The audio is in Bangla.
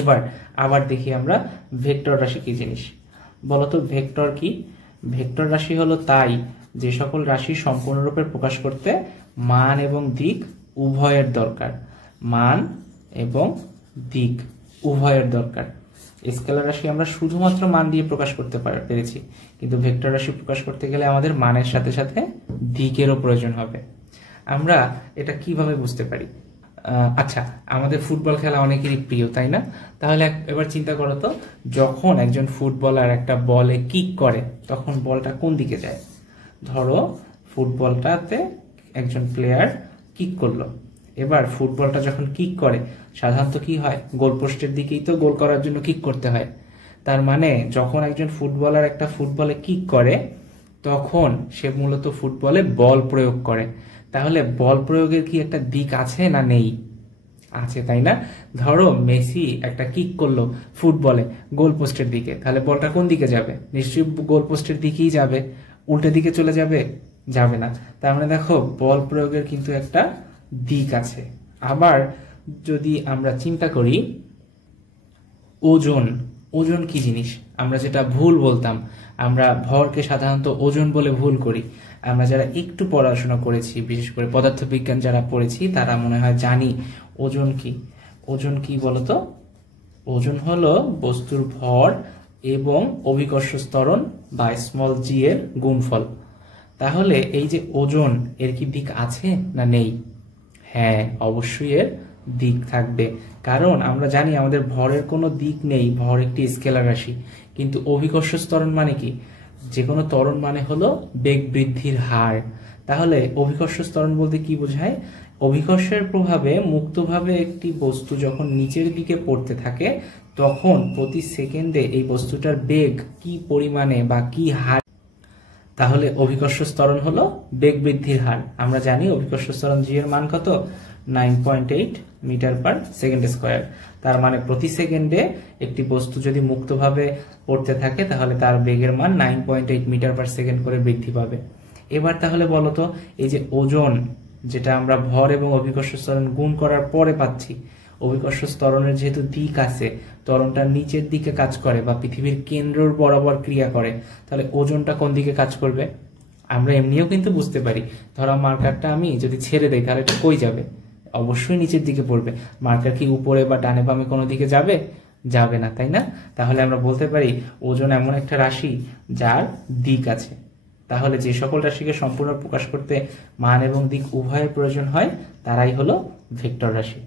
এবার আবার দেখি আমরা ভেক্টর রাশি কি জিনিস। বলতো ভেক্টর কি? ভেক্টর রাশি হলো তাই যে সকল রাশি সম্পূর্ণরূপে প্রকাশ করতে মান এবং দিক উভয়ের দরকার। মান এবং দিক উভয়ের দরকার। স্কেলার রাশি আমরা শুধুমাত্র মান দিয়ে প্রকাশ করতে পেরেছি, কিন্তু ভেক্টর রাশি প্রকাশ করতে গেলে আমাদের মানের সাথে সাথে দিকেরও প্রয়োজন হবে। আমরা এটা কিভাবে বুঝতে পারি? আচ্ছা, আমাদের ফুটবল খেলা অনেকেরই প্রিয়, তাই না? তাহলে এবার চিন্তা করো তো, যখন একজন ফুটবলার একটা বলে কিক করে তখন বলটা কোন দিকে যায়? ধরো ফুটবলটাতে একজন প্লেয়ার কিক করলো, এবার ফুটবলটা যখন কিক করে সাধারণত কি হয়? গোল পোস্টের দিকেই তো গোল করার জন্য কিক করতে হয়। তার মানে যখন একজন ফুটবলার একটা ফুটবলে কিক করে তখন সে মূলত ফুটবলে বল প্রয়োগ করে। তাহলে বল প্রয়োগের কি একটা দিক আছে না নেই? আছে, তাই না? ধরো মেসি একটা কিক করলো ফুটবলে গোল পোস্টের দিকে, তাহলে বলটা কোন দিকে যাবে? নিশ্চয়ই গোল পোস্টের দিকেই যাবে। উল্টো দিকে চলে যাবে? যাবে না। তার মানে দেখো বল প্রয়োগের কিন্তু একটা দিক আছে। আবার যদি আমরা চিন্তা করি ওজন, ওজন কি জিনিস? আমরা যেটা ভুল বলতাম, আমরা ভরকে সাধারণত ওজন বলে ভুল করি। আমরা যারা একটু পড়াশোনা করেছি, বিশেষ করে পদার্থবিজ্ঞান যারা পড়েছি, তারা মনে হয় জানি ওজন কি। ওজন কি বলতো? ওজন হলো বস্তুর ভর এবং অভিকর্ষ ত্বরণ বা স্মল জি এর গুণফল। তাহলে এই যে ওজন, এর কি দিক আছে না নেই? হ্যাঁ, অবশ্যই এর দিক থাকবে, কারণ আমরা জানি আমাদের ভরের কোনো দিক নেই, ভর একটি স্কেলার রাশি। কিন্তু অভিকর্ষ ত্বরণ মানে কি? যে কোনো ত্বরণ মানে হলো বেগ বৃদ্ধির হার। তাহলে অভিকর্ষ ত্বরণ বলতে কি বোঝায়? অভিকর্ষের প্রভাবে মুক্তভাবে একটি বস্তু যখন নিচের দিকে পড়তে থাকে তখন প্রতি সেকেন্ডে এই বস্তুটার বেগ কি পরিমাণে বা কি হার। তাহলে অভিকর্ষ ত্বরণ হলো বেগ বৃদ্ধির হার। আমরা জানি অভিকর্ষ ত্বরণ জি এর মান কত? 9.8 মিটার পার সেকেন্ড স্কয়ার। তার মানে প্রতি সেকেন্ডে একটি বস্তু যদি মুক্তভাবে পড়তে থাকে তাহলে তার বেগের মান 9.8 মিটার পার সেকেন্ড করে বৃদ্ধি পাবে। এবার তাহলে বলতো, এই যে ওজন, যেটা আমরা ভর এবং অভিকর্ষ ত্বরণ গুণ করার পরে পাচ্ছি, অভিকর্ষ ত্বরণের যেহেতু দিক আছে, ত্বরণটা নিচের দিকে কাজ করে বা পৃথিবীর কেন্দ্রের বরাবর ক্রিয়া করে, তাহলে ওজনটা কোন দিকে কাজ করবে? আমরা এমনিও কিন্তু বুঝতে পারি। ধরো মার্কারটা আমি যদি ছেড়ে দেই তাহলে এটা কই যাবে? অবশ্যই নিচের দিকে পড়বে। মার্কার কি উপরে বা ডানে বামে কোনো দিকে যাবে? যাবে না, তাই না? তাহলে আমরা বলতে পারি ওজন এমন একটা রাশি যার দিক আছে। তাহলে যে সকল রাশিকে সম্পূর্ণ প্রকাশ করতে মান এবং দিক উভয়ের প্রয়োজন হয় তারাই হলো ভেক্টর রাশি।